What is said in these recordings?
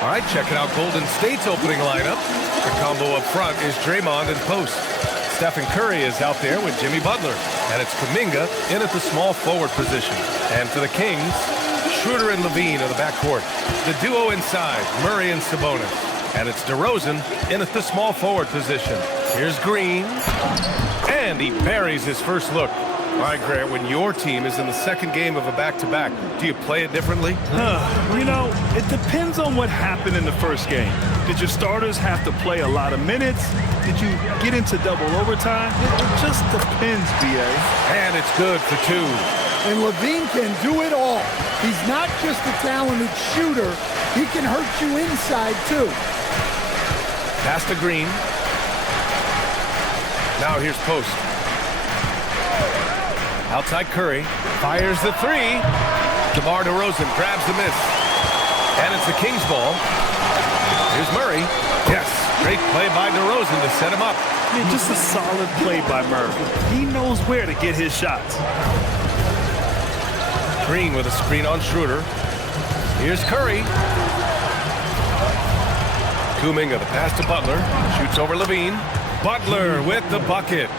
All right, checking out Golden State's opening lineup. The combo up front is Draymond and post. Stephen Curry is out there with Jimmy Butler. And it's Kuminga in at the small forward position. And for the Kings, Schroeder and Levine are the backcourt. The duo inside, Murray and Sabonis. And it's DeRozan in at the small forward position. Here's Green. And he buries his first look. All right, Grant, when your team is in the second game of a back-to-back, do you play it differently? You know, it depends on what happened in the first game. Did your starters have to play a lot of minutes? Did you get into double overtime? It just depends, B.A. And it's good for two. And Levine can do it all. He's not just a talented shooter. He can hurt you inside, too. Pass to Green. Now here's Post. Outside Curry. Fires the three. DeMar DeRozan grabs the miss. And it's the Kings ball. Here's Murray. Yes, great play by DeRozan to set him up. Yeah, just a solid play by Murray. He knows where to get his shots. Green with a screen on Schroeder. Here's Curry. Kuminga, the pass to Butler. Shoots over Levine. Butler with the bucket.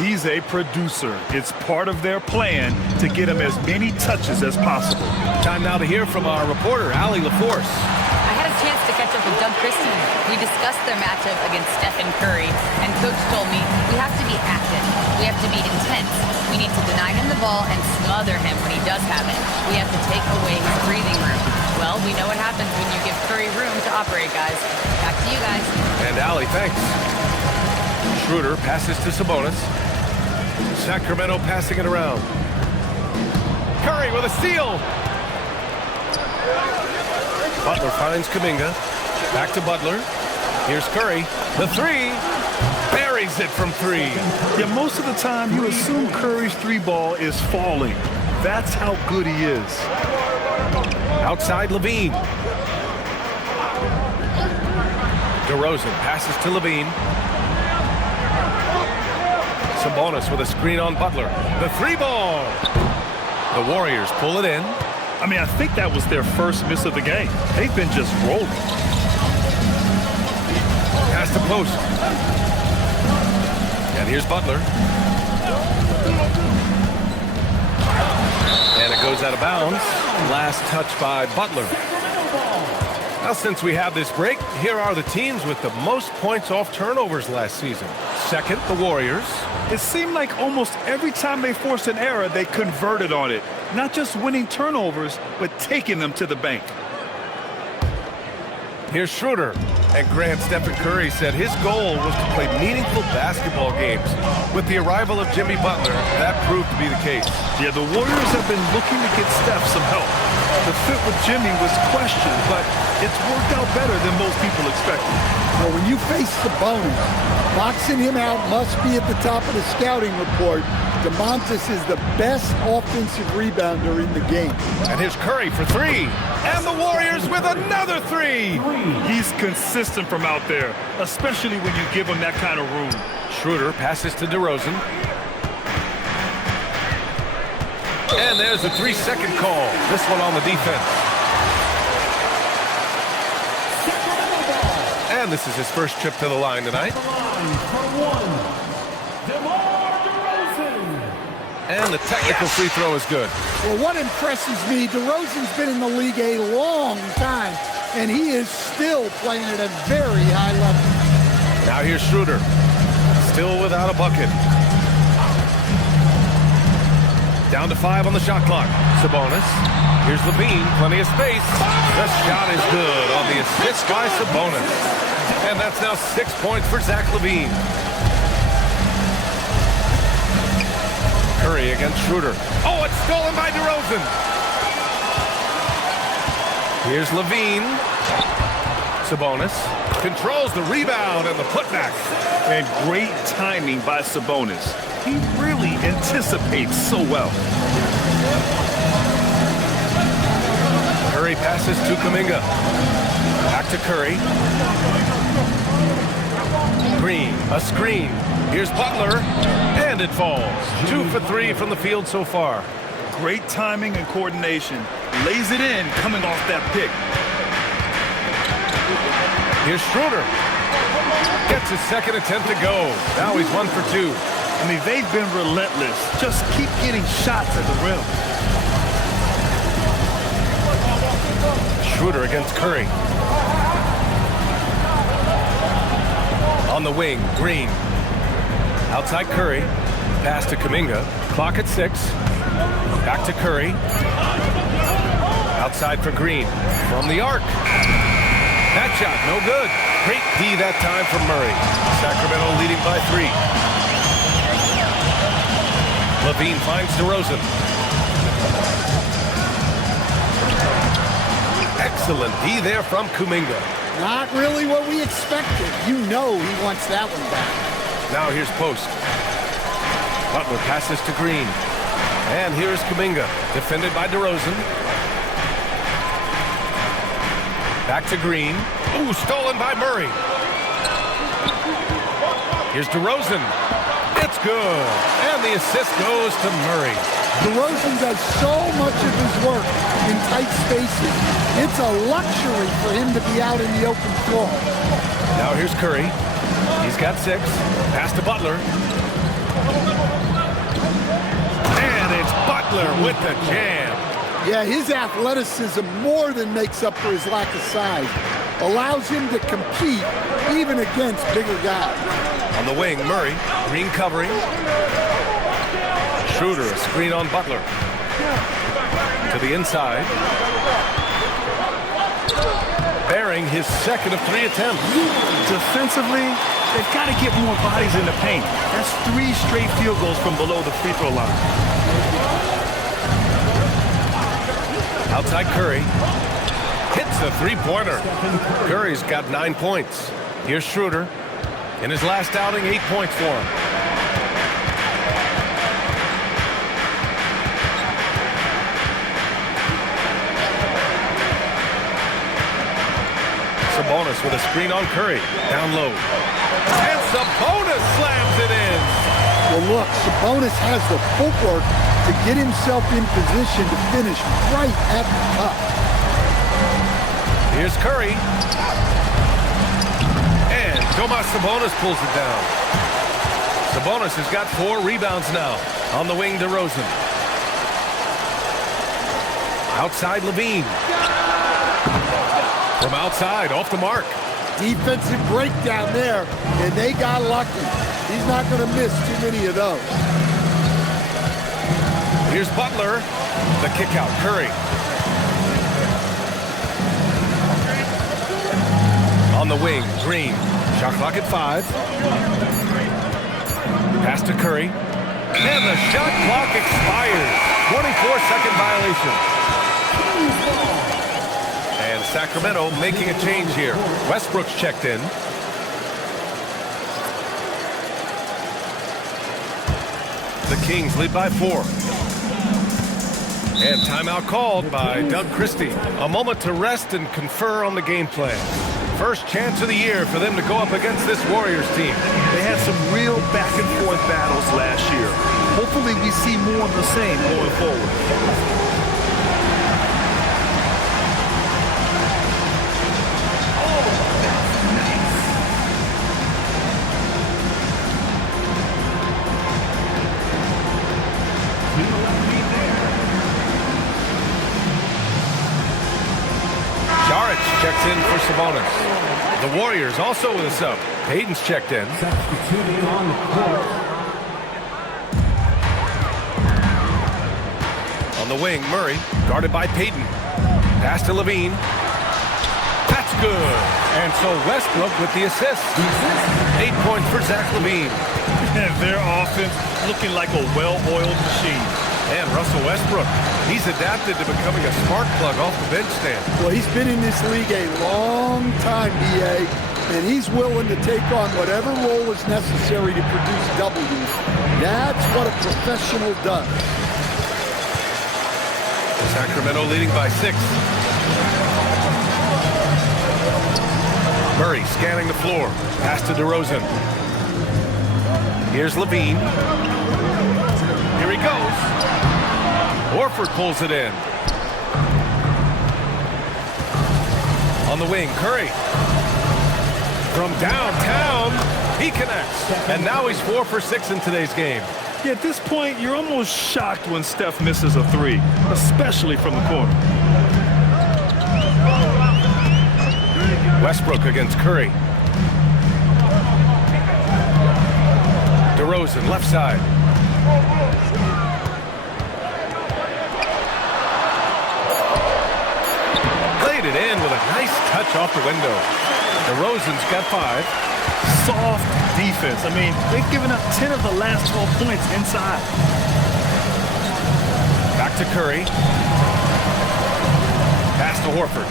He's a producer. It's part of their plan to get him as many touches as possible. Time now to hear from our reporter, Allie LaForce. I had a chance to catch up with Doug Christie. We discussed their matchup against Stephen Curry, and Coach told me we have to be active. We have to be intense. We need to deny him the ball and smother him when he does have it. We have to take away his breathing room. Well, we know what happens when you give Curry room to operate, guys. Back to you guys. And Allie, thanks. Schroeder passes to Sabonis. Sacramento passing it around. Curry with a steal. Butler finds Kuminga. Back to Butler. Here's Curry. The three. Buries it from three. Yeah, most of the time you assume Curry's three ball is falling. That's how good he is. Outside Levine. DeRozan passes to Levine. Sabonis with a screen on Butler. The three ball. The Warriors pull it in. I mean, I think that was their first miss of the game. They've been just rolling. Pass to post. And here's Butler. And it goes out of bounds. Last touch by Butler. Now, since we have this break, here are the teams with the most points off turnovers last season. Second, the Warriors. It seemed like almost every time they forced an error, they converted on it. Not just winning turnovers, but taking them to the bank. Here's Schroeder. And Grant, Stephen Curry said his goal was to play meaningful basketball games. With the arrival of Jimmy Butler, that proved to be the case. Yeah, the Warriors have been looking to get Steph some help. The fit with Jimmy was questioned, but it's worked out better than most people expected. Well, when you face Sabonis, boxing him out must be at the top of the scouting report. DeMontis is the best offensive rebounder in the game. And here's Curry for three. And the Warriors with another three. He's consistent from out there, especially when you give him that kind of room. Schroeder passes to DeRozan. And there's a 3-second call. This one on the defense. And this is his first trip to the line tonight. And the technical free throw is good. Well, what impresses me, DeRozan's been in the league a long time, and he is still playing at a very high level. Now here's Schroeder. Still without a bucket. Down to 5 on the shot clock. Sabonis. Here's Levine. Plenty of space. The shot is good on the assist by Sabonis. And that's now 6 points for Zach Levine. Curry against Schroeder. Oh, it's stolen by DeRozan. Here's Levine. Sabonis controls the rebound and the putback. And great timing by Sabonis. He really anticipates so well. Curry passes to Kuminga. Back to Curry. Green, a screen. Here's Butler, and it falls. 2 for 3 from the field so far. Great timing and coordination. Lays it in coming off that pick. Here's Schroeder. Gets his second attempt to go. Now he's 1 for 2. I mean, they've been relentless. Just keep getting shots at the rim. Schroeder against Curry. On the wing, Green. Outside Curry. Pass to Kuminga. Clock at 6. Back to Curry. Outside for Green. From the arc. That shot, no good. Great D that time from Murray. Sacramento leading by 3. Levine finds DeRozan. Excellent D there from Kuminga. Not really what we expected. You know he wants that one back. Now here's Post. Butler passes to Green. And here's Kuminga, defended by DeRozan. Back to Green. Ooh, stolen by Murray. Here's DeRozan. It's good. And the assist goes to Murray. DeRozan does so much of his work in tight spaces. It's a luxury for him to be out in the open floor. Now here's Curry. He's got 6. Pass to Butler. And it's Butler with the jam. Yeah, his athleticism more than makes up for his lack of size. Allows him to compete even against bigger guys. On the wing, Murray. Green covering. Schroeder, a screen on Butler. To the inside. Bearing his second of 3 attempts. Defensively, they've got to get more bodies in the paint. That's 3 straight field goals from below the free throw line. Outside Curry. Hits the 3-pointer. Curry's got 9 points. Here's Schroeder. In his last outing, 8 points for him. Sabonis with a screen on Curry. Down low. And Sabonis slams it in. Well, look, Sabonis has the footwork to get himself in position to finish right at the top. Here's Curry. And Domas Sabonis pulls it down. Sabonis has got 4 rebounds now. On the wing, DeRozan. Outside, Levine. From outside, off the mark. Defensive breakdown there, and they got lucky. He's not going to miss too many of those. Here's Butler. The kick out, Curry. On the wing, Green. Shot clock at 5. Pass to Curry. And the shot clock expires. 24-second violation. And Sacramento making a change here. Westbrook's checked in. The Kings lead by 4. And timeout called by Doug Christie. A moment to rest and confer on the game plan. First chance of the year for them to go up against this Warriors team. They had some real back-and-forth battles last year. Hopefully we see more of the same going forward. Checks in for Sabonis. The Warriors also with a sub. Payton's checked in. Substituting on the court. On the wing, Murray, guarded by Payton. Pass to Levine. That's good. And so Westbrook with the assist. 8 points for Zach Levine. And their offense looking like a well-oiled machine. And Russell Westbrook, he's adapted to becoming a spark plug off the bench stand. Well, he's been in this league a long time, B.A., and he's willing to take on whatever role is necessary to produce W's. That's what a professional does. Sacramento leading by 6. Murray scanning the floor. Pass to DeRozan. Here's Levine. Here he goes. Horford pulls it in. On the wing, Curry. From downtown, he connects. And now he's 4 for 6 in today's game. Yeah, at this point, you're almost shocked when Steph misses a three, especially from the corner. Westbrook against Curry. DeRozan, left side. Played it in with a nice touch off the window. DeRozan's got 5. Soft defense. I mean, they've given up 10 of the last 12 points inside. Back to Curry. Pass to Horford.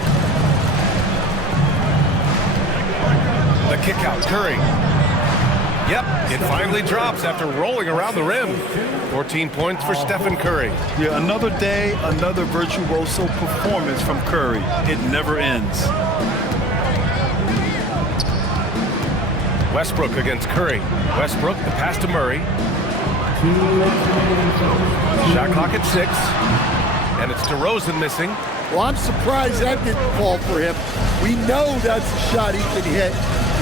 The kick out, Curry. Yep, it finally drops after rolling around the rim. 14 points for Stephen Curry. Yeah, another day, another virtuoso performance from Curry. It never ends. Westbrook against Curry. Westbrook, the pass to Murray. Shot clock at 6. And it's DeRozan missing. Well, I'm surprised that didn't fall for him. We know that's a shot he can hit,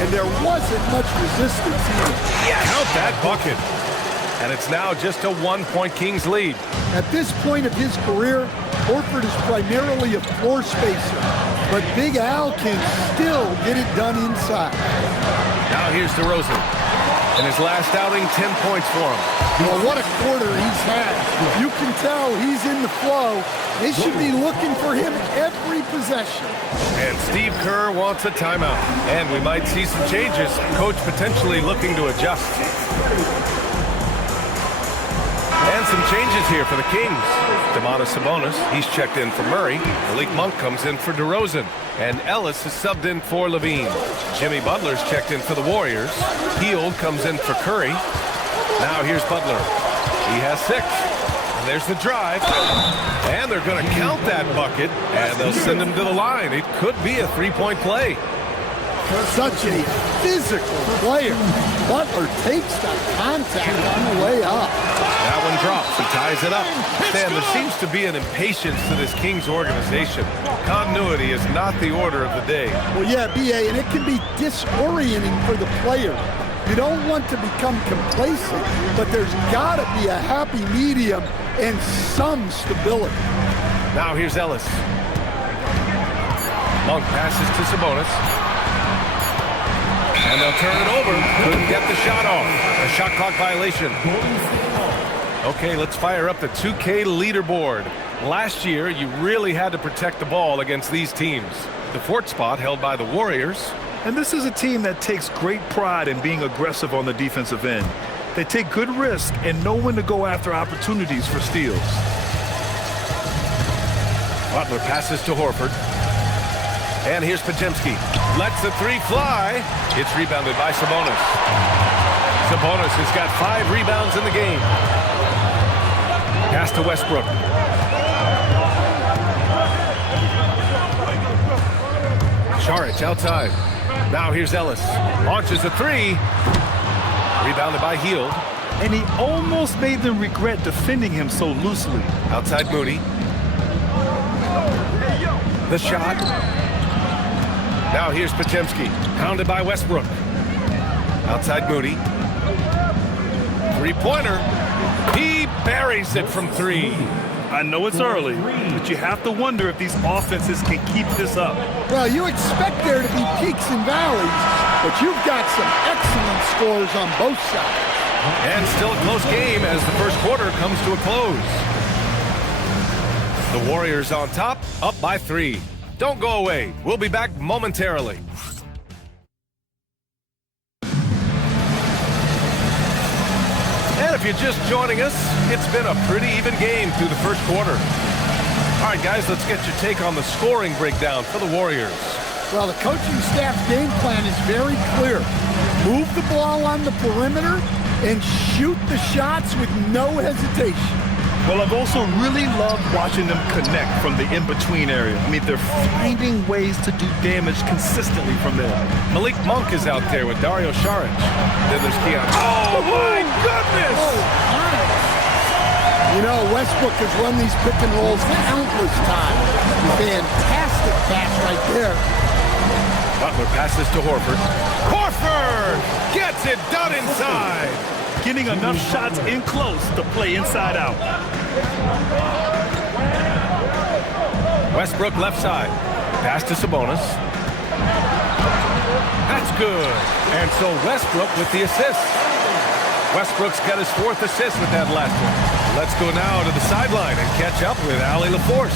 and there wasn't much resistance either. Count that bucket. And it's now just a 1-point Kings lead. At this point of his career, Horford is primarily a floor spacer, but Big Al can still get it done inside. Now here's DeRozan. In his last outing, 10 points for him. Well, what a quarter he's had. You can tell he's in the flow. They should be looking for him every possession. And Steve Kerr wants a timeout. And we might see some changes. Coach potentially looking to adjust. And some changes here for the Kings. Domantas Sabonis, he's checked in for Murray. Malik Monk comes in for DeRozan. And Ellis is subbed in for Levine. Jimmy Butler's checked in for the Warriors. Hield comes in for Curry. Now here's Butler. He has 6. And there's the drive. And they're going to count that bucket. And they'll send him to the line. It could be a 3-point play. Such a physical player. Butler takes that contact on the way up. That one drops. He ties it up. Stan, there seems to be an impatience to this Kings organization. Continuity is not the order of the day. Well, yeah, B.A., and it can be disorienting for the player. You don't want to become complacent, but there's got to be a happy medium and some stability. Now here's Ellis. Monk passes to Sabonis. And they'll turn it over. Couldn't get the shot off. A shot clock violation. Okay, let's fire up the 2K leaderboard. Last year, you really had to protect the ball against these teams. The 4th spot held by the Warriors. And this is a team that takes great pride in being aggressive on the defensive end. They take good risk and know when to go after opportunities for steals. Butler passes to Horford. And here's Podziemski. Lets the 3 fly. It's rebounded by Sabonis. Sabonis has got 5 rebounds in the game. Pass to Westbrook. Saric outside. Now here's Ellis. Launches a 3. Rebounded by Hield. And he almost made them regret defending him so loosely. Outside Moody. The shot. Now here's Podziemski. Pounded by Westbrook. Outside Moody. 3-pointer. He buries it from 3. I know it's early, but you have to wonder if these offenses can keep this up. Well, you expect there to be peaks and valleys, but you've got some excellent scores on both sides. And still a close game as the first quarter comes to a close. The Warriors on top, up by 3. Don't go away. We'll be back momentarily. And if you're just joining us, it's been a pretty even game through the first quarter. All right, guys, let's get your take on the scoring breakdown for the Warriors. Well, the coaching staff's game plan is very clear. Move the ball on the perimeter and shoot the shots with no hesitation. Well, I've also really loved watching them connect from the in-between area. I mean, they're finding ways to do damage consistently from there. Malik Monk is out there with Dario Saric. Then there's Keon. Oh, my goodness! Oh, my. You know, Westbrook has run these pick and rolls countless times. Fantastic pass right there. Butler passes to Horford. Horford gets it done inside. Getting enough shots in close to play inside out. Westbrook left side. Pass to Sabonis. That's good. And so Westbrook with the assist. Westbrook's got his 4th assist with that last one. Let's go now to the sideline and catch up with Allie LaForce.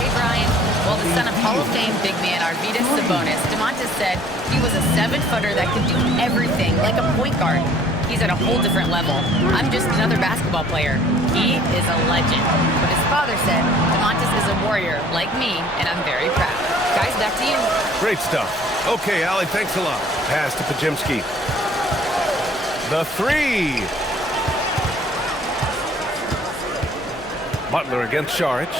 Hey, Brian. Well, the son of Hall of Fame big man Arvydas Sabonis, DeMontis said he was a 7-footer that could do everything like a point guard. He's at a whole different level. I'm just another basketball player. He is a legend. But his father said DeMontis is a warrior like me, and I'm very proud. Guys, back to you. Great stuff. Okay, Allie, thanks a lot. Pass to Pajimski. The 3. Butler against Šarić.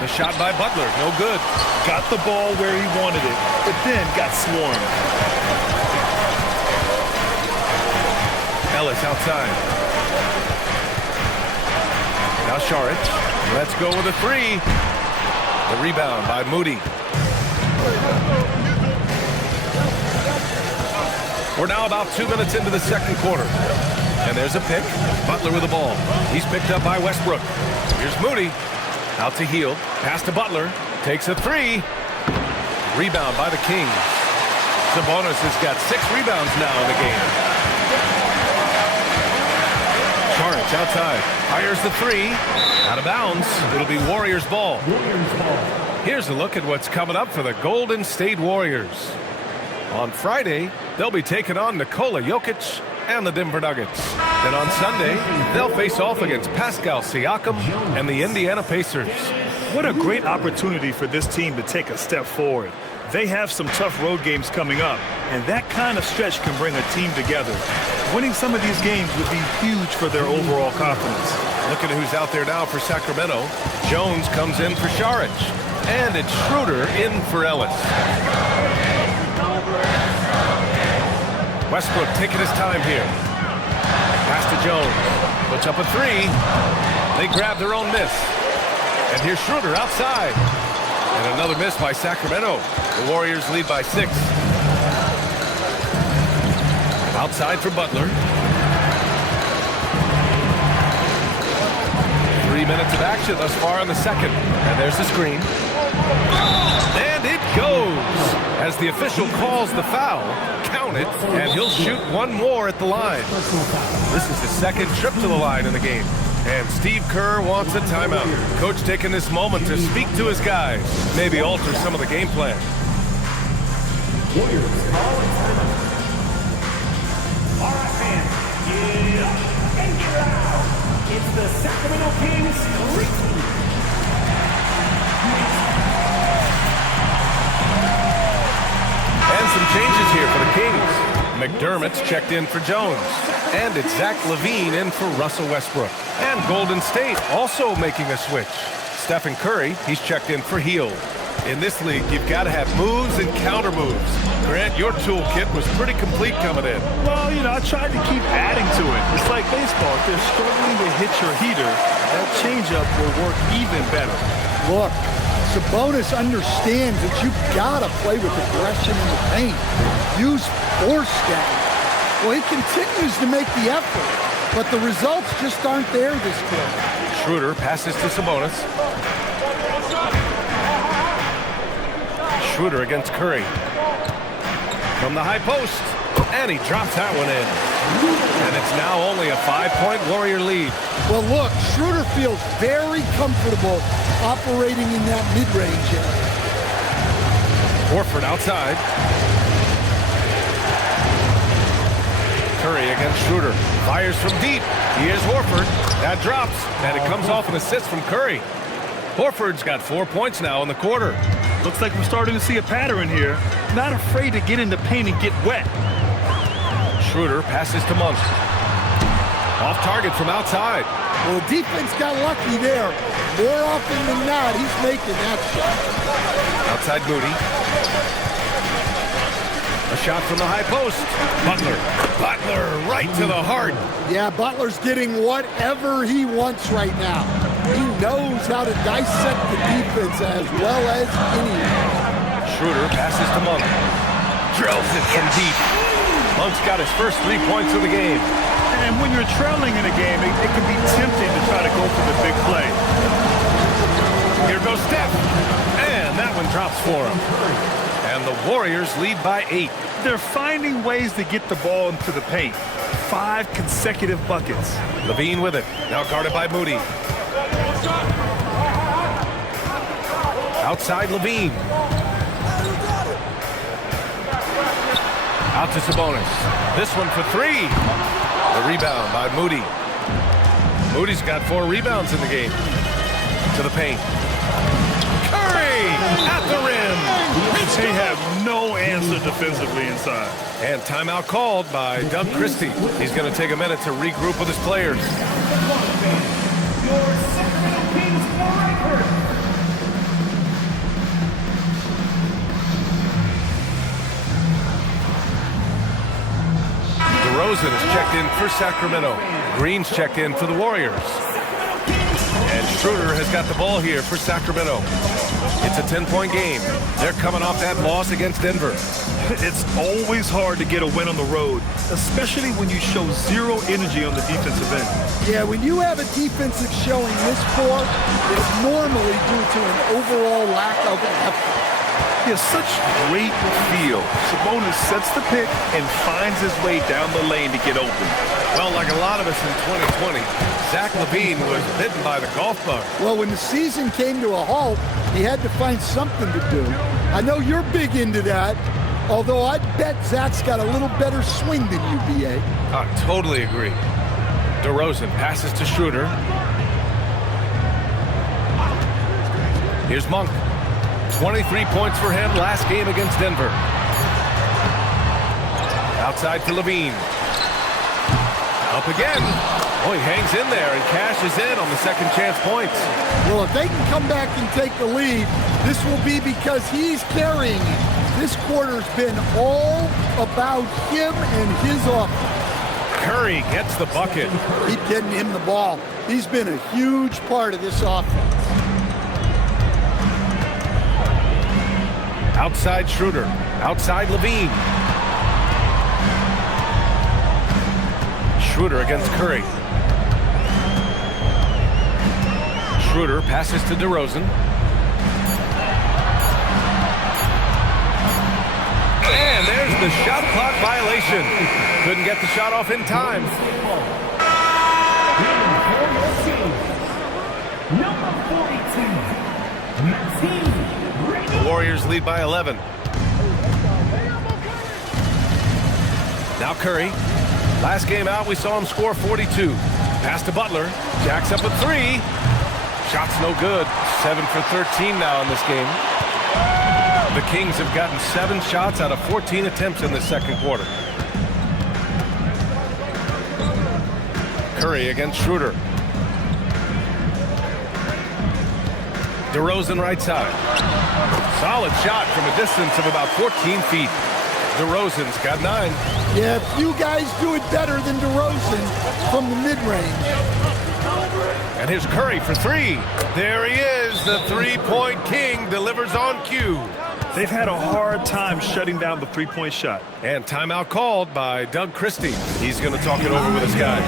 The shot by Butler, no good. Got the ball where he wanted it, but then got swarmed. Ellis outside. Now Šarić. Let's go with a 3. The rebound by Moody. We're now about 2 minutes into the second quarter. And there's a pick. Butler with the ball. He's picked up by Westbrook. Here's Moody. Out to Hield. Pass to Butler. Takes a 3. Rebound by the Kings. Sabonis has got 6 rebounds now in the game. Šarić outside. Fires the 3. Out of bounds. It'll be Warriors ball. Here's a look at what's coming up for the Golden State Warriors. On Friday, they'll be taking on Nikola Jokic and the Denver Nuggets. Then on Sunday, they'll face off against Pascal Siakam and the Indiana Pacers. What a great opportunity for this team to take a step forward. They have some tough road games coming up, and that kind of stretch can bring a team together. Winning some of these games would be huge for their overall confidence. Look at who's out there now for Sacramento. Jones comes in for Šarić. And it's Schroeder in for Ellis. Westbrook taking his time here. Pass to Jones. Puts up a 3. They grab their own miss. And here's Schroeder outside. And another miss by Sacramento. The Warriors lead by 6. Outside for Butler. 3 minutes of action thus far in the second. And there's the screen. And it goes. As the official calls the foul, count it, and he'll shoot one more at the line. This is his second trip to the line in the game. And Steve Kerr wants a timeout. Coach taking this moment to speak to his guys. Maybe alter some of the game plan. Warriors call a timeout. All right, fans, get up and get loud. It's the Sacramento Kings Street Team. And some changes here for the Kings. McDermott's checked in for Jones. And it's Zach LaVine in for Russell Westbrook. And Golden State also making a switch. Stephen Curry, he's checked in for Hield. In this league, you've got to have moves and counter moves. Grant, your toolkit was pretty complete coming in. Well, I tried to keep adding to it. It's like baseball. If they're struggling to hit your heater, that changeup will work even better. Look, Sabonis understands that you've got to play with aggression in the paint. Use force down. Well, he continues to make the effort, but the results just aren't there this quarter. Schroeder passes to Sabonis. Schroeder against Curry. From the high post. And he drops that one in. And it's now only a 5-point Warrior lead. Well, look, Schroeder feels very comfortable operating in that mid-range area. Horford outside. Curry against Schroeder. Fires from deep. Here's Horford. That drops. And it comes off an assist from Curry. Horford's got 4 points now in the quarter. Looks like we're starting to see a pattern here. Not afraid to get in the paint and get wet. Schroeder passes to Monk. Off target from outside. Well, the defense got lucky there. More often than not, he's making that shot. Outside Moody. A shot from the high post. Butler. Butler right to the heart. Yeah, Butler's getting whatever he wants right now. He knows how to dissect the defense as well as anyone. Schroeder passes to Monk. Drills it from deep. Monk's got his first 3 points of the game. And when you're trailing in a game, it can be tempting to try to go for the big play. Here goes Steph. And that one drops for him. And the Warriors lead by 8. They're finding ways to get the ball into the paint. 5 consecutive buckets. Levine with it. Now guarded by Moody. Outside Levine. Out to Sabonis. This one for 3. The rebound by Moody. Moody's got 4 rebounds in the game. To the paint. Curry at the rim. They have no answer defensively inside. And timeout called by Doug Christie. He's going to take a minute to regroup with his players. Your Sacramento Kings record. DeRozan is checked in for Sacramento. Green's checked in for the Warriors. And Schroeder has got the ball here for Sacramento. It's a 10-point game. They're coming off that loss against Denver. It's always hard to get a win on the road, especially when you show zero energy on the defensive end. Yeah, when you have a defensive showing this poor, it's normally due to an overall lack of effort. He has such great feel. Sabonis sets the pick and finds his way down the lane to get open. Well, like a lot of us in 2020, Zach LaVine was bitten by the golf bug. Well, when the season came to a halt, he had to find something to do. I know you're big into that, although I bet Zach's got a little better swing than you, B.A. I totally agree. DeRozan passes to Schroeder. Here's Monk. 23 points for him last game against Denver. Outside to Levine. Up again. Oh, he hangs in there and cashes in on the second chance points. Well, if they can come back and take the lead, this will be because he's carrying it. This quarter's been all about him and his offense. Curry gets the bucket. Keep getting him the ball. He's been a huge part of this offense. Outside Schroeder. Outside Levine. Schroeder against Curry. Schroeder passes to DeRozan. And there's the shot clock violation. Couldn't get the shot off in time. The Warriors lead by 11. Now Curry. Last game out, we saw him score 42. Pass to Butler. Jacks up a 3. Shot's no good. 7 for 13 now in this game. The Kings have gotten 7 shots out of 14 attempts in the second quarter. Curry against Schroeder. DeRozan right side. Solid shot from a distance of about 14 feet. DeRozan's got 9. Yeah, few guys do it better than DeRozan from the mid-range. And here's Curry for 3. There he is. The three-point king delivers on cue. They've had a hard time shutting down the three-point shot. And timeout called by Doug Christie. He's going to talk it over with his guys.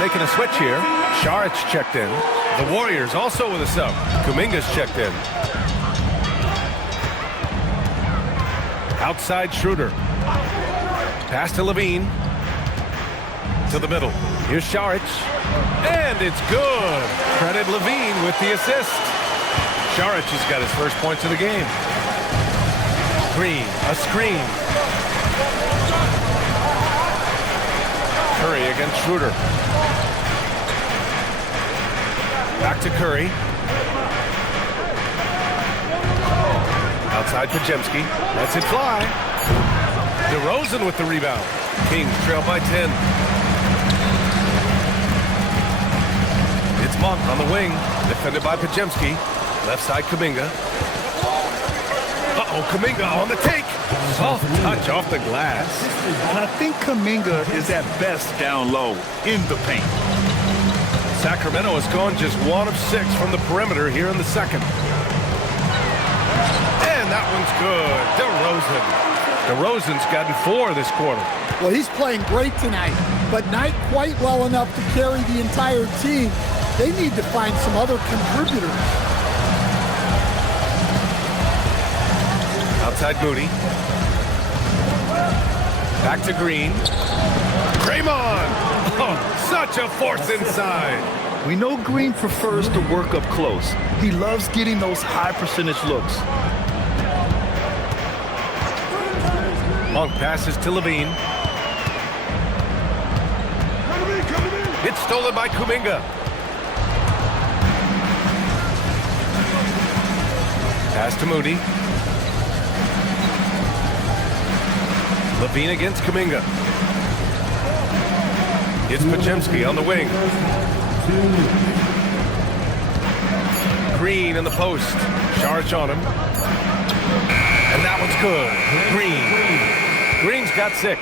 Making a switch here. Saric checked in. The Warriors also with a sub. Kuminga's checked in. Outside Schroeder. Pass to Levine. To the middle. Here's Saric. And it's good. Credit Levine with the assist. Saric has got his first points of the game. Green, a screen. against Schroeder. Back to Curry. Outside Pajemski. Lets it fly. DeRozan with the rebound. Kings trail by 10. It's Monk on the wing. Defended by Pajemski. Left side Kuminga. Uh-oh, Kuminga on the take. Soft touch off the glass. And I think Kuminga is at best down low in the paint. Sacramento has gone just 1 of 6 from the perimeter here in the second. And that one's good. DeRozan's gotten 4 this quarter. Well, he's playing great tonight, but not quite well enough to carry the entire team. They need to find some other contributors. Outside Moody. Back to Green. Draymond! Oh, such a force inside. We know Green prefers to work up close. He loves getting those high percentage looks. Monk passes to Levine. It's stolen by Kuminga. Pass to Moody. Levine against Kuminga. It's Pajemski on the wing. Green in the post. Charge on him. And that one's good. Green's got 6.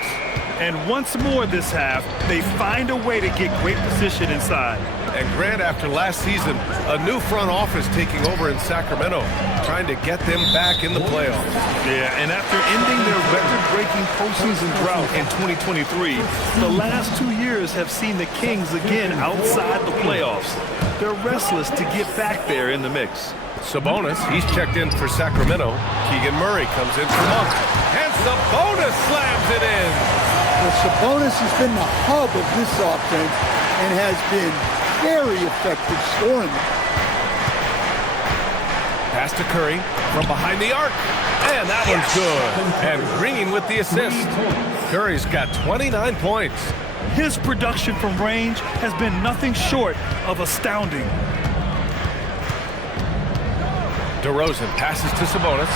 And once more this half, they find a way to get great position inside. And Grant, after last season, a new front office taking over in Sacramento, trying to get them back in the playoffs. Yeah, and after ending their record-breaking postseason drought in 2023, the last 2 years have seen the Kings again outside the playoffs. They're restless to get back there in the mix. Sabonis, he's checked in for Sacramento. Keegan Murray comes in for Monk. And Sabonis slams it in. Well, Sabonis has been the hub of this offense and has been very effective scoring. Pass to Curry from behind the arc. And that one's good. And Green with the assist. Curry's got 29 points. His production from range has been nothing short of astounding. DeRozan passes to Sabonis.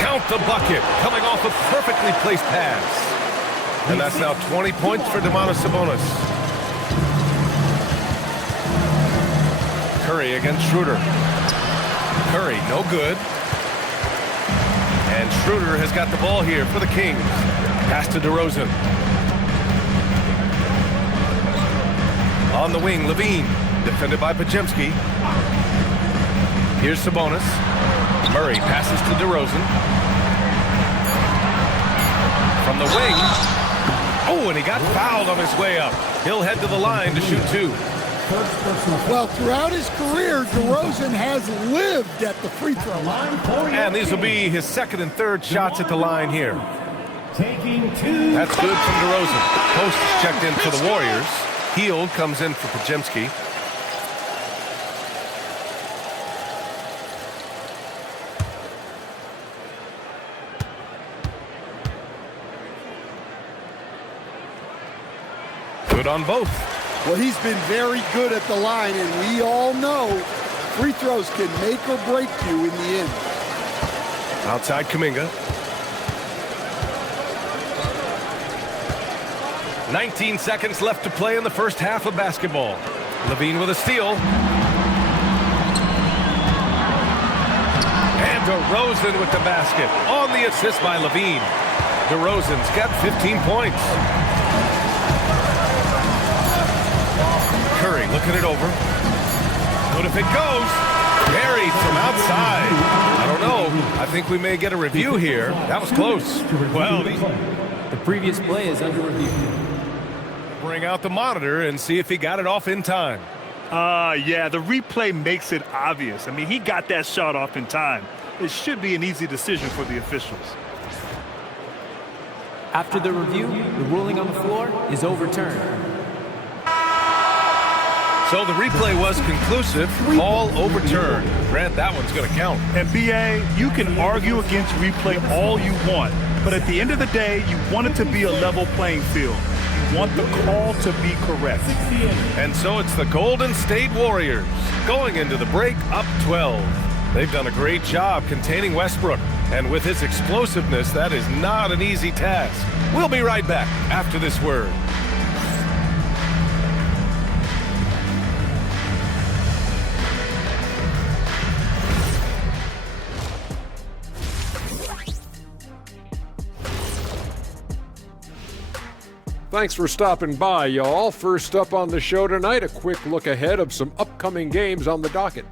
Count the bucket. Coming off a perfectly placed pass. And that's now 20 points for Domantas Sabonis. Curry against Schroeder. Curry, no good. And Schroeder has got the ball here for the Kings. Pass to DeRozan. On the wing, Levine. Defended by Pajemski. Here's Sabonis. Murray passes to DeRozan. From the wing. Oh, and he got fouled on his way up. He'll head to the line to shoot 2. Well, throughout his career, DeRozan has lived at the free throw line. And these will be his second and third shots at the line here. Taking 2. That's good from DeRozan. Post is checked in for the Warriors. Hield comes in for Pajemski. Good on both. Well, he's been very good at the line, and we all know free throws can make or break you in the end. Outside Kuminga. 19 seconds left to play in the first half of basketball. Levine with a steal. And DeRozan with the basket. On the assist by Levine. DeRozan's got 15 points. Curry looking it over. Good if it goes. Buried from outside. I don't know. I think we may get a review here. That was close. Well, the previous play is under review. Bring out the monitor and see if he got it off in time. Yeah, the replay makes it obvious. I mean, he got that shot off in time. It should be an easy decision for the officials. After the review, the ruling on the floor is overturned. So the replay was conclusive, all overturned. Grant, that one's going to count. And BA, you can argue against replay all you want, but at the end of the day, you want it to be a level playing field. You want the call to be correct. And so it's the Golden State Warriors going into the break up 12. They've done a great job containing Westbrook. And with his explosiveness, that is not an easy task. We'll be right back after this word. Thanks for stopping by, y'all. First up on the show tonight, a quick look ahead of some upcoming games on the docket.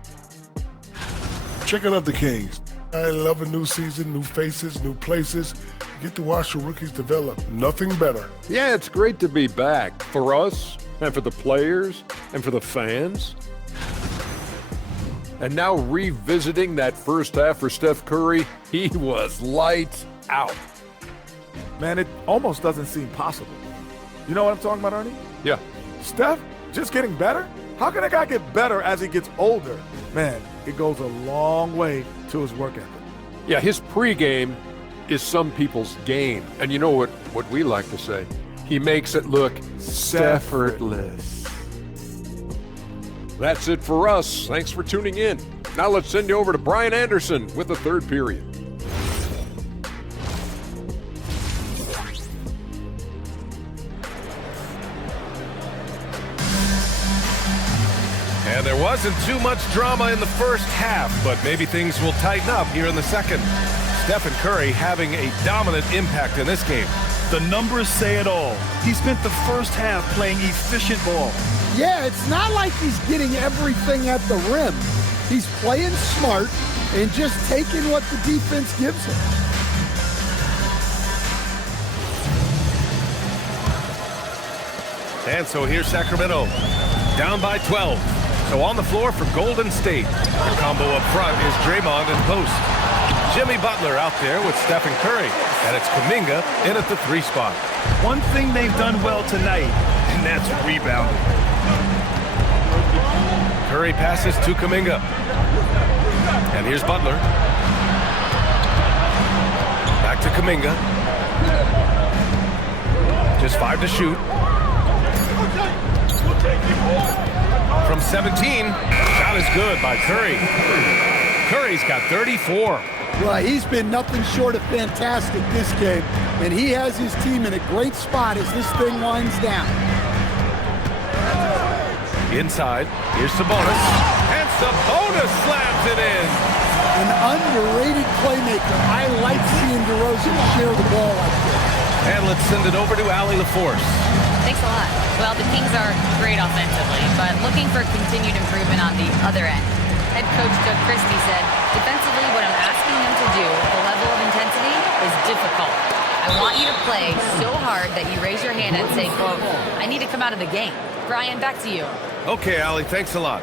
Checking out the Kings. I love a new season, new faces, new places. Get to watch the rookies develop. Nothing better. Yeah, it's great to be back for us and for the players and for the fans. And now revisiting that first half for Steph Curry, he was lights out. Man, it almost doesn't seem possible. You know what I'm talking about, Ernie? Yeah. Steph just getting better? How can a guy get better as he gets older? Man, it goes a long way to his work ethic. Yeah, his pregame is some people's game. And you know what we like to say? He makes it look Steffortless. That's it for us. Thanks for tuning in. Now let's send you over to Brian Anderson with the third period. And there wasn't too much drama in the first half, but maybe things will tighten up here in the second. Stephen Curry having a dominant impact in this game. The numbers say it all. He spent the first half playing efficient ball. Yeah, it's not like he's getting everything at the rim. He's playing smart and just taking what the defense gives him. And so here's Sacramento, down by 12. So on the floor for Golden State. The combo up front is Draymond in post. Jimmy Butler out there with Stephen Curry. And it's Kuminga in at the 3 spot. One thing they've done well tonight, and that's rebounding. Curry passes to Kuminga. And here's Butler. Back to Kuminga. Just 5 to shoot. From 17, shot is good by Curry. Curry's got 34. Well, he's been nothing short of fantastic this game, and he has his team in a great spot as this thing winds down. Inside, here's Sabonis, and Sabonis slams it in. An underrated playmaker. I like seeing DeRozan share the ball like this. And let's send it over to Allie LaForce. Thanks a lot. Well, the Kings are great offensively, but looking for continued improvement on the other end. Head coach Doug Christie said, defensively, what I'm asking them to do, the level of intensity, is difficult. I want you to play so hard that you raise your hand and say, quote, I need to come out of the game. Brian, back to you. Okay, Allie, thanks a lot.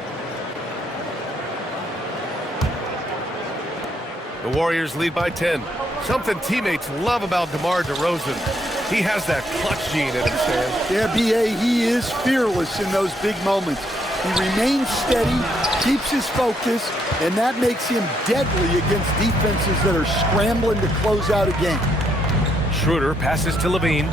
The Warriors lead by 10. Something teammates love about DeMar DeRozan. He has that clutch gene in him, Stan. Yeah, B.A., he is fearless in those big moments. He remains steady, keeps his focus, and that makes him deadly against defenses that are scrambling to close out a game. Schroeder passes to Levine.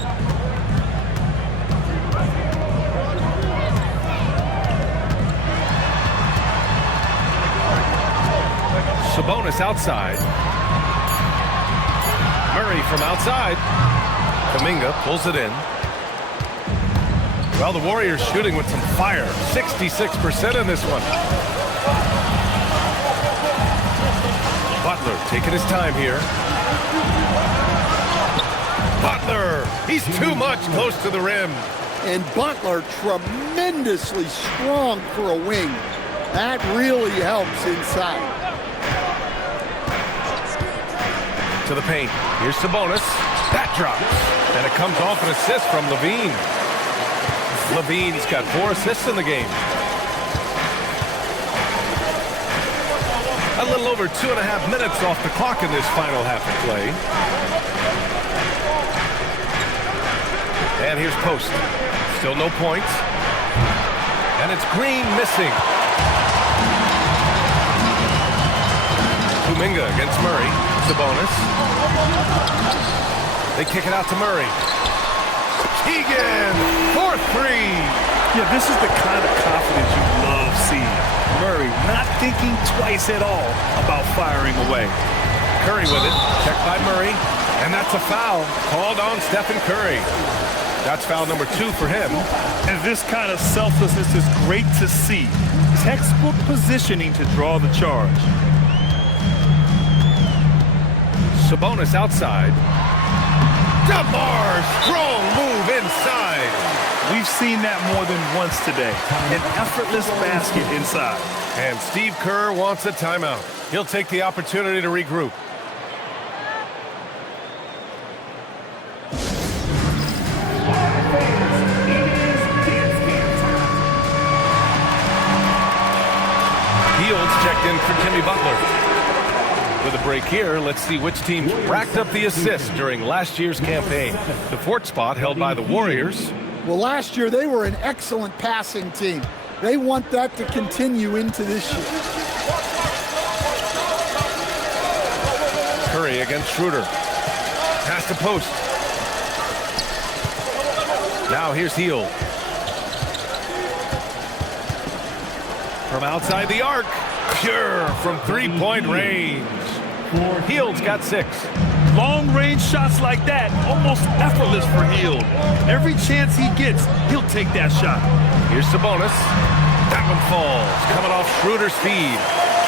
Sabonis outside. Murray from outside. Kuminga pulls it in. Well, the Warriors shooting with some fire. 66% in this one. Butler taking his time here. Butler! He's too much close to the rim. And Butler tremendously strong for a wing. That really helps inside. To the paint. Here's Sabonis. That drops. And it comes off an assist from Levine. Levine's got 4 assists in the game. A little over 2.5 minutes off the clock in this final half of play. And here's Post. Still no points. And it's Green missing. Kuminga against Murray. Sabonis. They kick it out to Murray. Keegan for three. Yeah, this is the kind of confidence you love seeing. Murray not thinking twice at all about firing away. Curry with it, checked by Murray, and that's a foul called on Stephen Curry. That's foul number 2 for him. And this kind of selflessness is great to see. Textbook positioning to draw the charge. Sabonis outside. DeMar, strong move inside. We've seen that more than once today. An effortless basket inside. And Steve Kerr wants a timeout. He'll take the opportunity to regroup. Fields checked in for Jimmy Butler. With a break here, let's see which team racked up the assists during last year's campaign. The 4th spot held by the Warriors. Well, last year they were an excellent passing team. They want that to continue into this year. Curry against Schroeder. Pass to post. Now here's Hield. From outside the arc. Pure from three-point range. Hield's got 6. Long-range shots like that, almost effortless for Hield. Every chance he gets, he'll take that shot. Here's Sabonis. That one falls, coming off Schroeder's feed.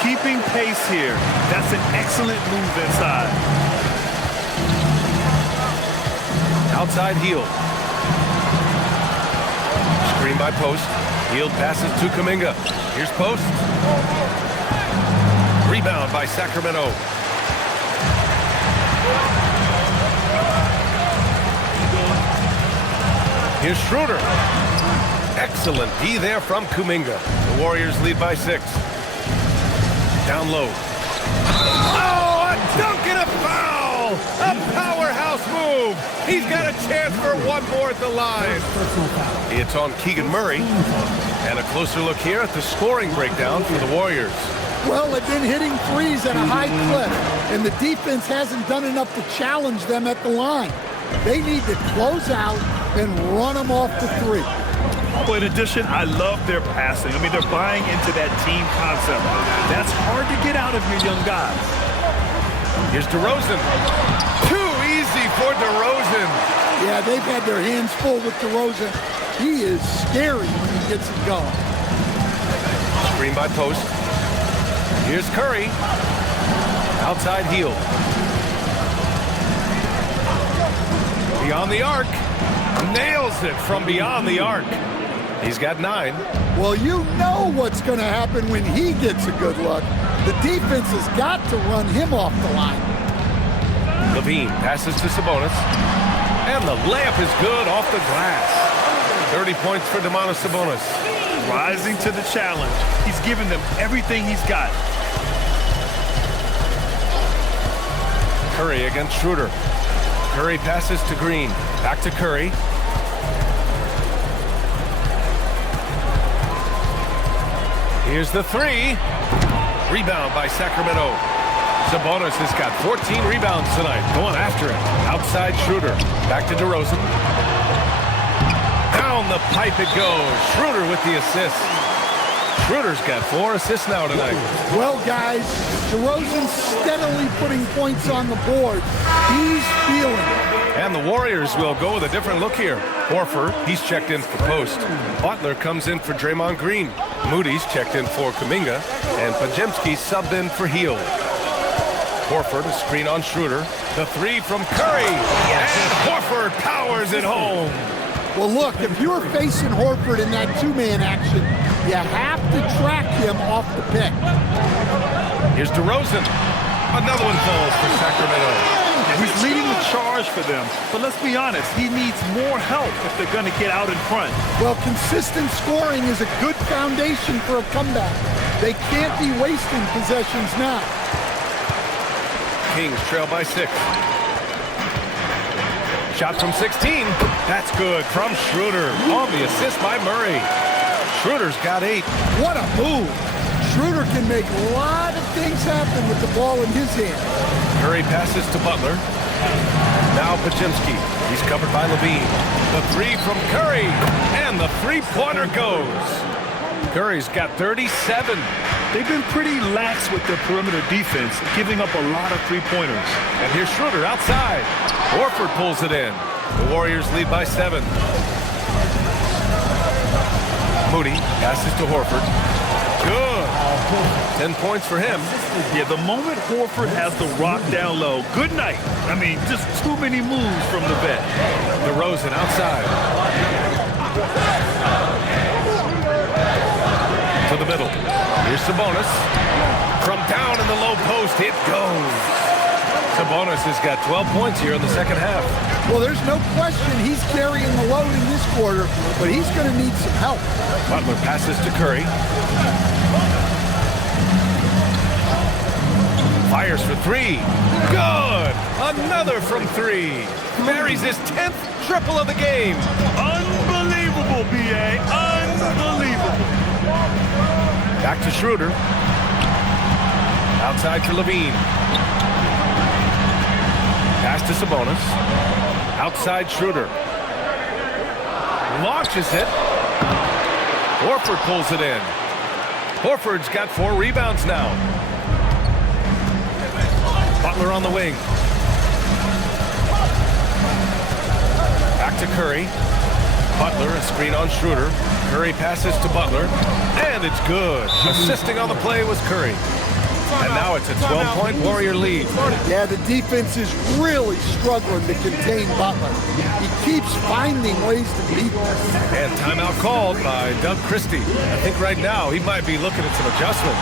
Keeping pace here. That's an excellent move inside. Outside Hield. Screen by post. Hield passes to Kuminga. Here's post. Rebound by Sacramento. Here's Schroeder. Excellent D there from Kuminga. The Warriors lead by 6. Down low. Oh, a dunk and a foul! A powerhouse move. He's got a chance for one more at the line. It's on Keegan Murray. And a closer look here at the scoring breakdown for the Warriors. Well, they've been hitting threes at a high clip, and the defense hasn't done enough to challenge them at the line. They need to close out and run them off the 3. Well, in addition, I love their passing. I mean, they're buying into that team concept. That's hard to get out of your young guys. Here's DeRozan. Too easy for DeRozan. Yeah, they've had their hands full with DeRozan. He is scary when he gets it going. Screen by post. Here's Curry. Outside Hield. Beyond the arc. Nails it from beyond the arc. He's got 9. Well, you know what's going to happen when he gets a good look. The defense has got to run him off the line. Levine passes to Sabonis. And the layup is good off the glass. 30 points for Domantas Sabonis. Rising to the challenge. He's given them everything he's got. Curry against Schroeder. Curry passes to Green. Back to Curry. Here's the 3. Rebound by Sacramento. Sabonis has got 14 rebounds tonight. Going after it. Outside Schroeder. Back to DeRozan. Down the pipe it goes. Schroeder with the assist. Schroeder's got 4 assists now tonight. Well, guys, DeRozan's steadily putting points on the board. He's feeling it. And the Warriors will go with a different look here. Horford, he's checked in for post. Butler comes in for Draymond Green. Moody's checked in for Kuminga. And Podziemski subbed in for Hield. Horford, a screen on Schroeder. The 3 from Curry. And Horford powers it home. Well, look, if you're facing Horford in that 2-man action, you have to track him off the pick. Here's DeRozan. Another one falls for Sacramento. He's leading the charge for them. But let's be honest, he needs more help if they're going to get out in front. Well, consistent scoring is a good foundation for a comeback. They can't be wasting possessions now. Kings trail by 6. Shot from 16. That's good from Schroeder. On the assist by Murray. Schroeder's got 8. What a move. Schroeder can make a lot of things happen with the ball in his hand. Curry passes to Butler. Now Pajimski. He's covered by Levine. The three from Curry. And the three-pointer goes. Curry's got 37. They've been pretty lax with their perimeter defense, giving up a lot of three-pointers. And here's Schroeder outside. Horford pulls it in. The Warriors lead by 7. Moody passes to Horford. Good. 10 points for him. Yeah, the moment Horford has the rock down low, good night. I mean, just too many moves from the vet. DeRozan outside. To the middle. Here's Sabonis. From down in the low post, it goes. Sabonis has got 12 points here in the second half. Well, there's no question he's carrying the load in this quarter, but he's going to need some help. Butler passes to Curry. Fires for three. Good! Another from three. Buries his 10th triple of the game. Unbelievable, B.A. Unbelievable. Back to Schroeder. Outside for Levine. Pass to Sabonis. Outside Schroeder. Launches it. Horford pulls it in. Horford's got 4 rebounds now. Butler on the wing. Back to Curry. Butler, a screen on Schroeder. Curry passes to Butler. And it's good. Assisting on the play was Curry. And now it's a 12-point Warrior lead. Yeah, the defense is really struggling to contain Butler. He keeps finding ways to beat them. And timeout called by Doug Christie. I think right now he might be looking at some adjustments.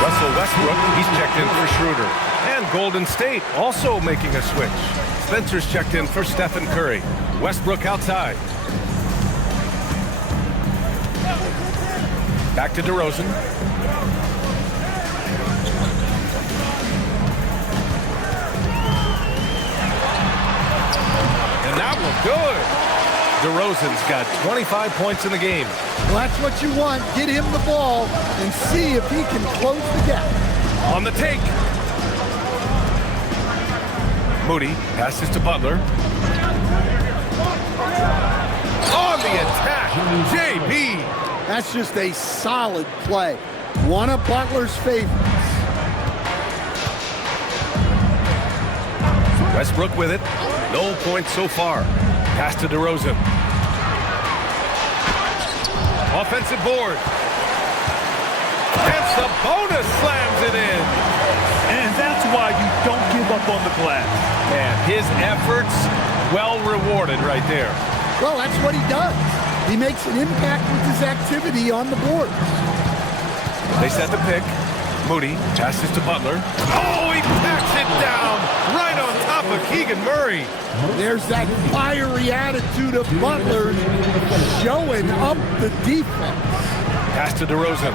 Russell Westbrook, he's checked in for Schroeder. And Golden State also making a switch. Spencer's checked in for Stephen Curry. Westbrook outside. Back to DeRozan. And that one good. DeRozan's got 25 points in the game. Well, that's what you want. Get him the ball and see if he can close the gap. On the take. Moody passes to Butler. On the attack, JB. That's just a solid play. One of Butler's favorites. Westbrook with it. No points so far. Pass to DeRozan. Offensive board. And Sabonis slams it in. And that's why you don't give up on the glass. And his efforts well rewarded right there. Well, that's what he does. He makes an impact with his activity on the board. They set the pick. Moody passes to Butler. Oh, he packs it down right on top of Keegan Murray. There's that fiery attitude of Butler showing up the defense. Pass to DeRozan.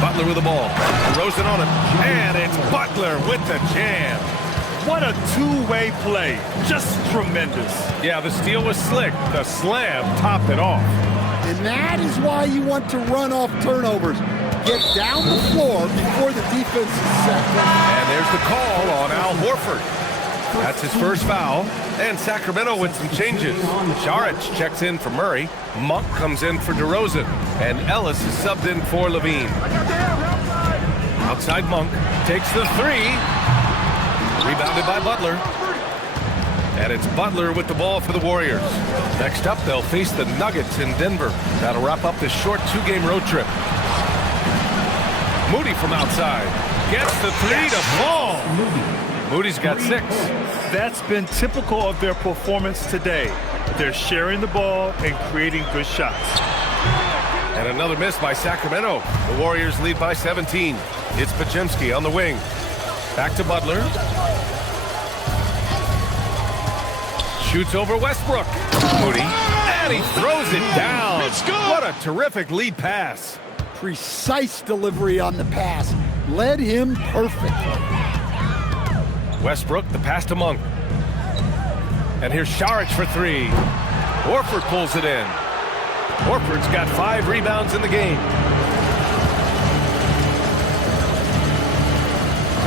Butler with the ball. DeRozan on him. And it's Butler with the jam. What a two-way play. Just tremendous. Yeah, the steal was slick. The slam topped it off. And that is why you want to run off turnovers. Get down the floor before the defense is set. And there's the call on Al Horford. That's his first foul. And Sacramento with some changes. Saric checks in for Murray. Monk comes in for DeRozan. And Ellis is subbed in for Levine. Outside Monk takes the three. Rebounded by Butler. And it's Butler with the ball for the Warriors. Next up, they'll face the Nuggets in Denver. That'll wrap up this short 2-game road trip. Moody from outside. Gets the three to fall. Moody's got 6. That's been typical of their performance today. They're sharing the ball and creating good shots. And another miss by Sacramento. The Warriors lead by 17. It's Pajimski on the wing. Back to Butler. Shoots over Westbrook. Moody. And he throws it down. What a terrific lead pass. Precise delivery on the pass. Led him perfectly. Westbrook, the pass to Monk. And here's Saric for 3. Horford pulls it in. Horford's got 5 rebounds in the game.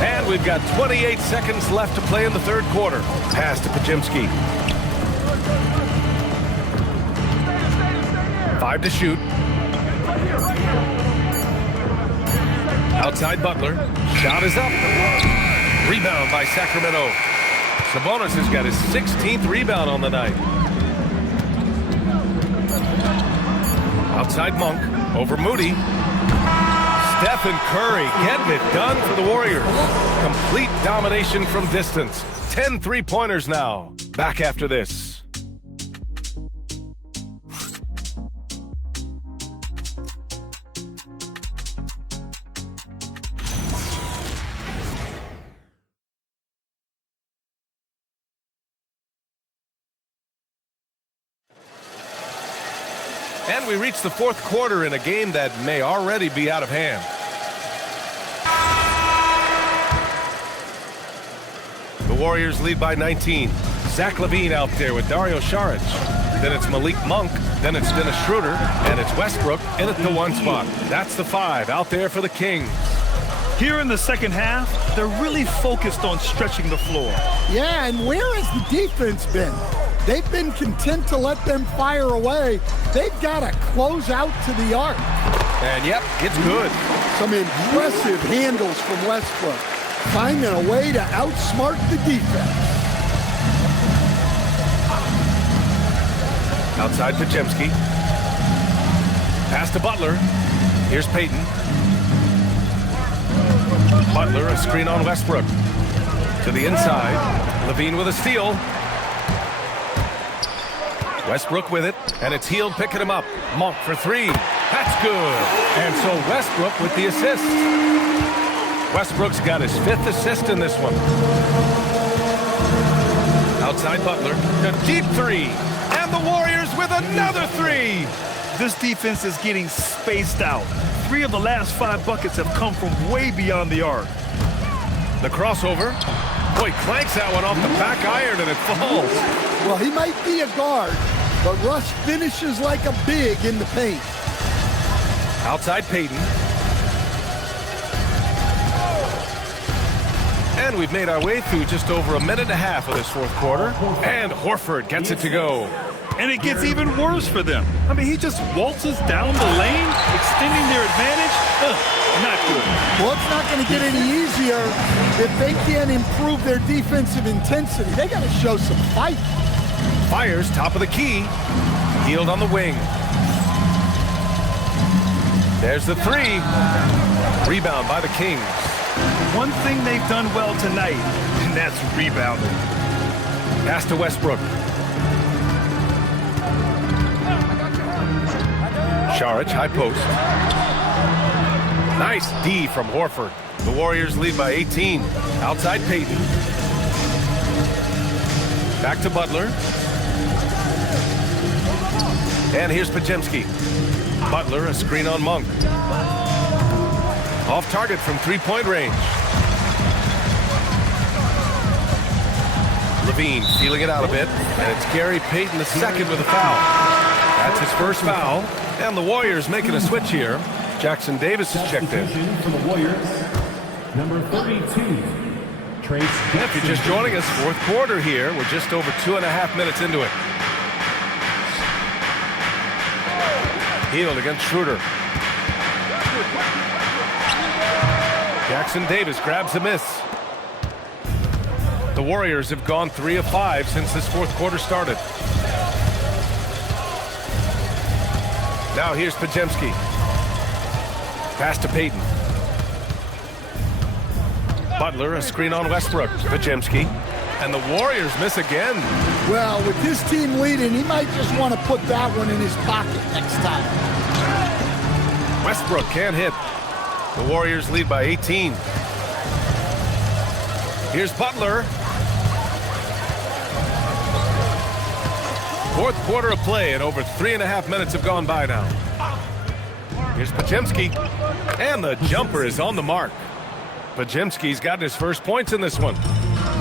And we've got 28 seconds left to play in the third quarter. Pass to Podziemski. 5 to shoot. Outside Butler. Shot is up. Rebound by Sacramento. Sabonis has got his 16th rebound on the night. Outside Monk. Over Moody. Stephen Curry getting it done for the Warriors. Complete domination from distance. 10 3-pointers now. Back after this. And we reach the fourth quarter in a game that may already be out of hand. The Warriors lead by 19. Zach LaVine out there with Dario Saric. Then it's Malik Monk. Then it's Dennis Schroeder. And it's Westbrook in at the 1 spot. That's the 5 out there for the Kings. Here in the second half, they're really focused on stretching the floor. Yeah, and where has the defense been? They've been content to let them fire away. They've got to close out to the arc. And yep, it's good. Some impressive handles from Westbrook, finding a way to outsmart the defense. Outside Podziemski. Pass to Butler. Here's Payton. Butler, a screen on Westbrook. To the inside. LaVine with a steal. Westbrook with it, and it's Hield picking him up. Monk for 3. That's good. And so Westbrook with the assist. Westbrook's got his 5th assist in this one. Outside Butler, a deep 3. And the Warriors with another 3. This defense is getting spaced out. 3 of the last 5 buckets have come from way beyond the arc. The crossover. Boy, clanks that one off the back iron and it falls. Well, he might be a guard, but Russ finishes like a big in the paint. Outside Payton. And we've made our way through just over a minute and a half of this fourth quarter. And Horford gets it to go. And it gets even worse for them. I mean, he just waltzes down the lane, extending their advantage. Not good. Well, it's not going to get any easier if they can't improve their defensive intensity. They got to show some fight. Fires, top of the key. Hield on the wing. There's the 3. Rebound by the Kings. One thing they've done well tonight, and that's rebounding. Pass to Westbrook. Saric, high post. Nice D from Horford. The Warriors lead by 18. Outside Payton. Back to Butler. And here's Podziemski. Butler, a screen on Monk. Off target from 3-point range. LaVine feeling it out a bit. And it's Gary Payton II with a foul. That's his first foul. And the Warriors making a switch here. Jackson Davis has checked in. For the Warriors, number 32, Trace Jackson. If you're just joining us, fourth quarter here. We're just over 2.5 minutes into it. Hield against Schroeder. Jackson Davis grabs a miss. The Warriors have gone 3 of 5 since this fourth quarter started. Now here's Podziemski. Pass to Payton. Butler, a screen on Westbrook. Podziemski. And the Warriors miss again. Well, with his team leading, he might just want to put that one in his pocket next time. Westbrook can't hit. The Warriors lead by 18. Here's Butler. Fourth quarter of play, and over 3.5 minutes have gone by now. Here's Podziemski. And the jumper is on the mark. Podziemski's gotten his first points in this one.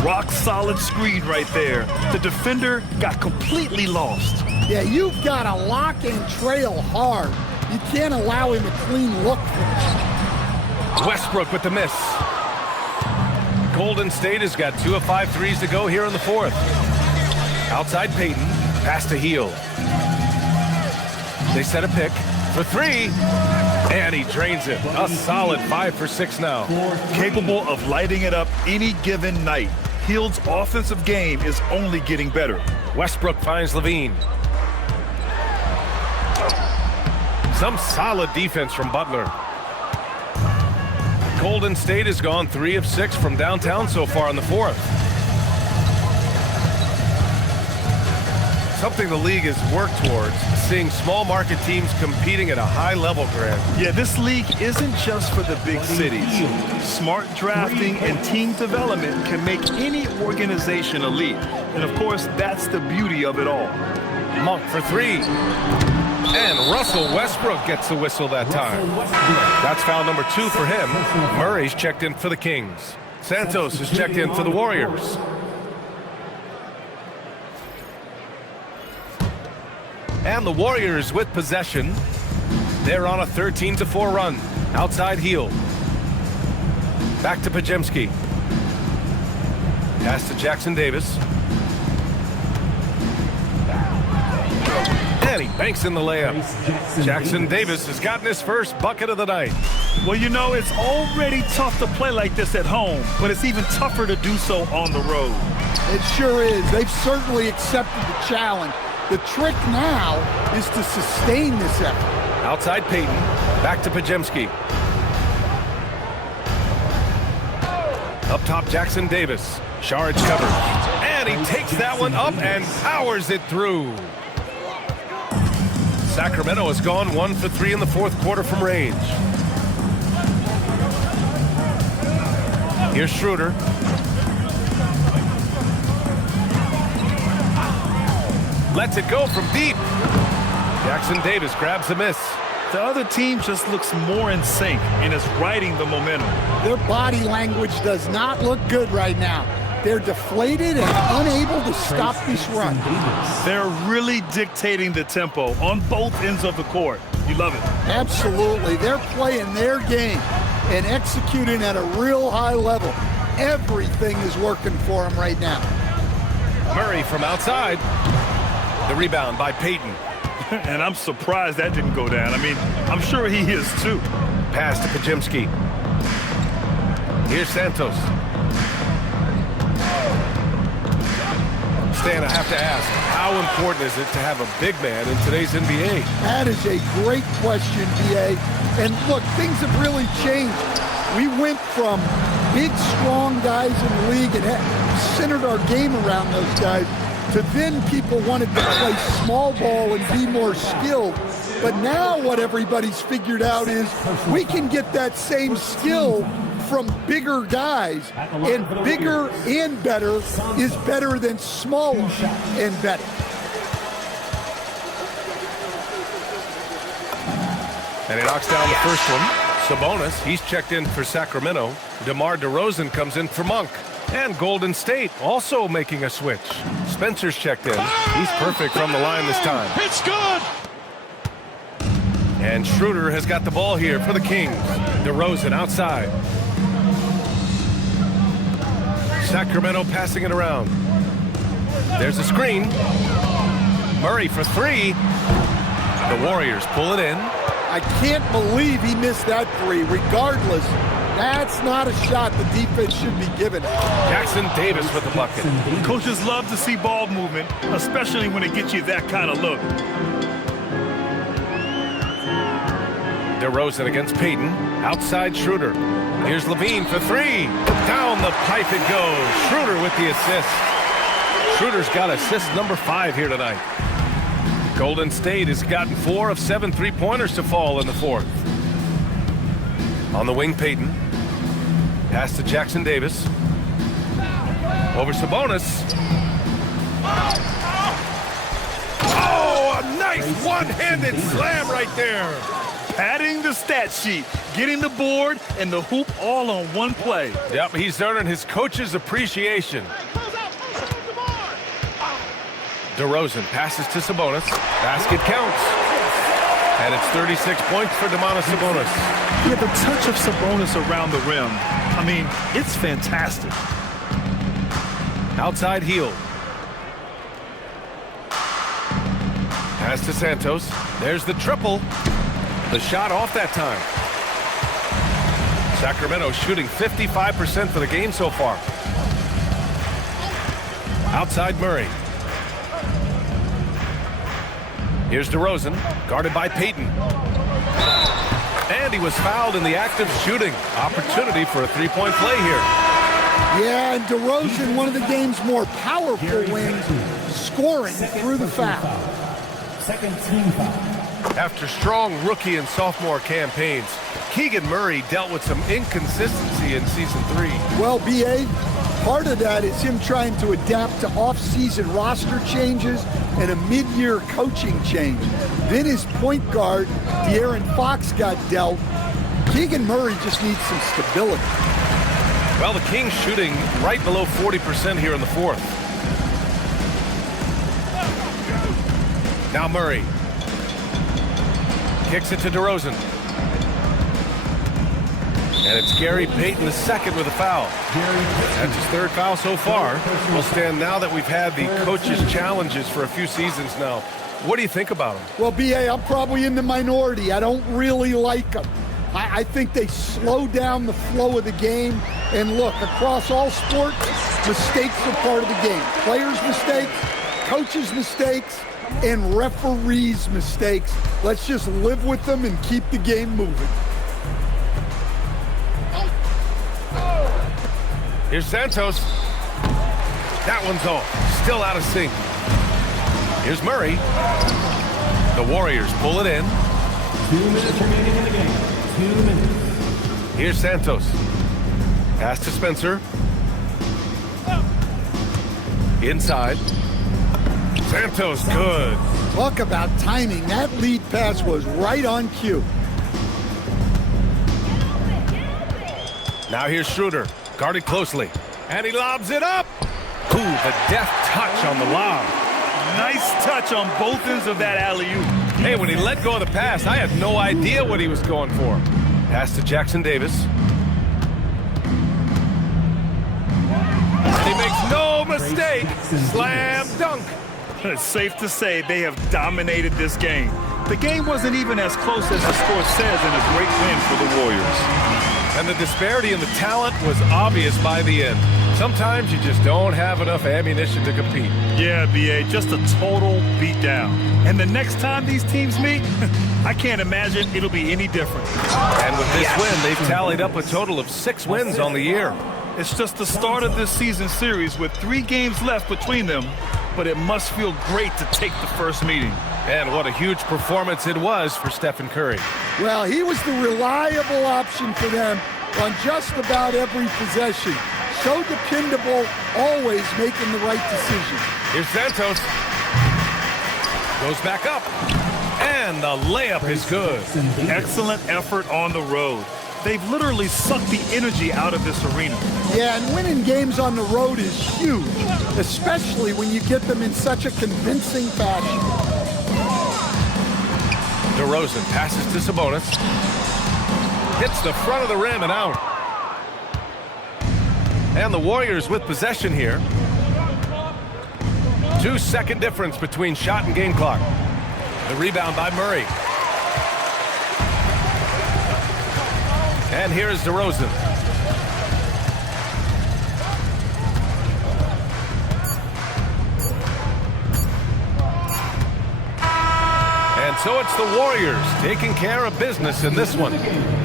Rock solid screen right there. The defender got completely lost. Yeah, you've got to lock and trail hard. You can't allow him a clean look for it. Westbrook with the miss. Golden State has got 2 of 5 threes to go here in the fourth. Outside Payton, pass to Heel. They set a pick for 3, and he drains it. A solid 5 for 6 now. Capable of lighting it up any given night. Hield's offensive game is only getting better. Westbrook finds Levine. Some solid defense from Butler. Golden State has gone 3 of 6 from downtown so far in the fourth. Something the league has worked towards, seeing small market teams competing at a high level, Grant. Yeah, this league isn't just for the big cities. Smart drafting and team development can make any organization elite. And of course, that's the beauty of it all. Monk for 3. And Russell Westbrook gets the whistle that time. That's foul number 2 for him. Murray's checked in for the Kings. Santos is checked in for the Warriors. And the Warriors with possession. They're on a 13-4 run. Outside Heel. Back to Pajemski. Pass to Jackson Davis. And he banks in the layup. Jackson Davis has gotten his first bucket of the night. Well, you know, it's already tough to play like this at home, but it's even tougher to do so on the road. It sure is. They've certainly accepted the challenge. The trick now is to sustain this effort. Outside Payton, back to Pajemski. Up top, Jackson Davis. Sharge covered. And he takes that one up and powers it through. Sacramento has gone 1 for 3 in the fourth quarter from range. Here's Schroeder. Lets it go from deep. Jackson Davis grabs the miss. The other team just looks more in sync and is riding the momentum. Their body language does not look good right now. They're deflated and unable to stop this run. They're really dictating the tempo on both ends of the court. You love it. Absolutely. They're playing their game and executing at a real high level. Everything is working for them right now. Murray from outside. The rebound by Payton. And I'm surprised that didn't go down. I mean, I'm sure he is too. Pass to Pajemski. Here's Santos. Stan, I have to ask, how important is it to have a big man in today's NBA? That is a great question, B.A. And look, things have really changed. We went from big, strong guys in the league and centered our game around those guys to then people wanted to play small ball and be more skilled. But now what everybody's figured out is we can get that same skill from bigger guys, and bigger and better is better than smaller and better. And he knocks down the first one. Sabonis, he's checked in for Sacramento. DeMar DeRozan comes in for Monk. And Golden State also making a switch. Spencer's checked in. He's perfect from the line this time. It's good. And Schroeder has got the ball here for the Kings. DeRozan outside. Sacramento passing it around. There's a screen. Murray for 3. The Warriors pull it in. I can't believe he missed that 3. Regardless, that's not a shot the defense should be given. Jackson Davis with the bucket. Coaches love to see ball movement, especially when it gets you that kind of look. DeRozan against Payton. Outside Schroeder. Here's Levine for 3. Down the pipe it goes. Schroeder with the assist. Schroeder's got assist number 5 here tonight. Golden State has gotten 4 of 7 3-pointers to fall in the fourth. On the wing, Payton. Pass to Jackson Davis. Over Sabonis. Oh, a nice one-handed slam right there. Padding the stat sheet, getting the board and the hoop all on one play. Yep, he's earning his coach's appreciation. DeRozan passes to Sabonis. Basket counts. And it's 36 points for Domantas Sabonis. Yeah, the touch of Sabonis around the rim, I mean, it's fantastic. Outside heel. Pass to Santos. There's the triple. The shot off that time. Sacramento shooting 55% for the game so far. Outside Murray. Here's DeRozan, guarded by Payton. And he was fouled in the act of shooting. Opportunity for a three-point play here. Yeah, and DeRozan, one of the game's more powerful wings, scoring through the foul. Second team foul. After strong rookie and sophomore campaigns, Keegan Murray dealt with some inconsistency in Season 3. Well, B.A., part of that is him trying to adapt to off-season roster changes and a mid-year coaching change. Then his point guard, De'Aaron Fox, got dealt. Keegan Murray just needs some stability. Well, the Kings shooting right below 40% here in the fourth. Now Murray. Kicks it to DeRozan. And it's Gary Payton the second with a foul. That's his third foul so far. Well, Stan, now that we've had the coaches' challenges for a few seasons now, what do you think about them? Well, B.A., I'm probably in the minority. I don't really like them. I think they slow down the flow of the game. And look, across all sports, mistakes are part of the game. Players' mistakes, coaches' mistakes, and referees' mistakes. Let's just live with them and keep the game moving. Here's Santos. That one's off. Still out of sync. Here's Murray. The Warriors pull it in. 2 minutes remaining in the game. 2 minutes. Here's Santos. Pass to Spencer. Inside. Santos, good. Talk about timing. That lead pass was right on cue. Now here's Schroeder. Guarded closely. And he lobs it up. Ooh, the deft touch on the lob. Nice touch on both ends of that alley-oop. Hey, when he let go of the pass, I had no idea what he was going for. Pass to Jackson Davis. He makes no mistake. Slam dunk. It's safe to say they have dominated this game. The game wasn't even as close as the score says, and a great win for the Warriors. And the disparity in the talent was obvious by the end. Sometimes you just don't have enough ammunition to compete. Yeah, B.A., just a total beatdown. And the next time these teams meet, I can't imagine it'll be any different. And with this win, they've tallied up a total of 6 wins on the year. It's just the start of this season series with 3 games left between them, but it must feel great to take the first meeting. And what a huge performance it was for Stephen Curry. Well, he was the reliable option for them on just about every possession. So dependable, always making the right decision. Here's Santos. Goes back up. And the layup is good. Excellent effort on the road. They've literally sucked the energy out of this arena. Yeah, and winning games on the road is huge, especially when you get them in such a convincing fashion. DeRozan passes to Sabonis. Hits the front of the rim and out. And the Warriors with possession here. 2-second difference between shot and game clock. The rebound by Murray. And here is DeRozan. And so it's the Warriors taking care of business in this one.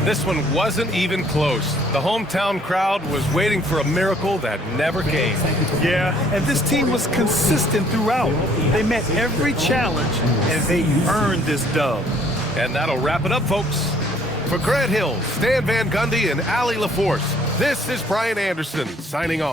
This one wasn't even close. The hometown crowd was waiting for a miracle that never came. Yeah, and this team was consistent throughout. They met every challenge, and they earned this dub. And that'll wrap it up, folks. For Grant Hill, Stan Van Gundy, and Allie LaForce, this is Brian Anderson signing off.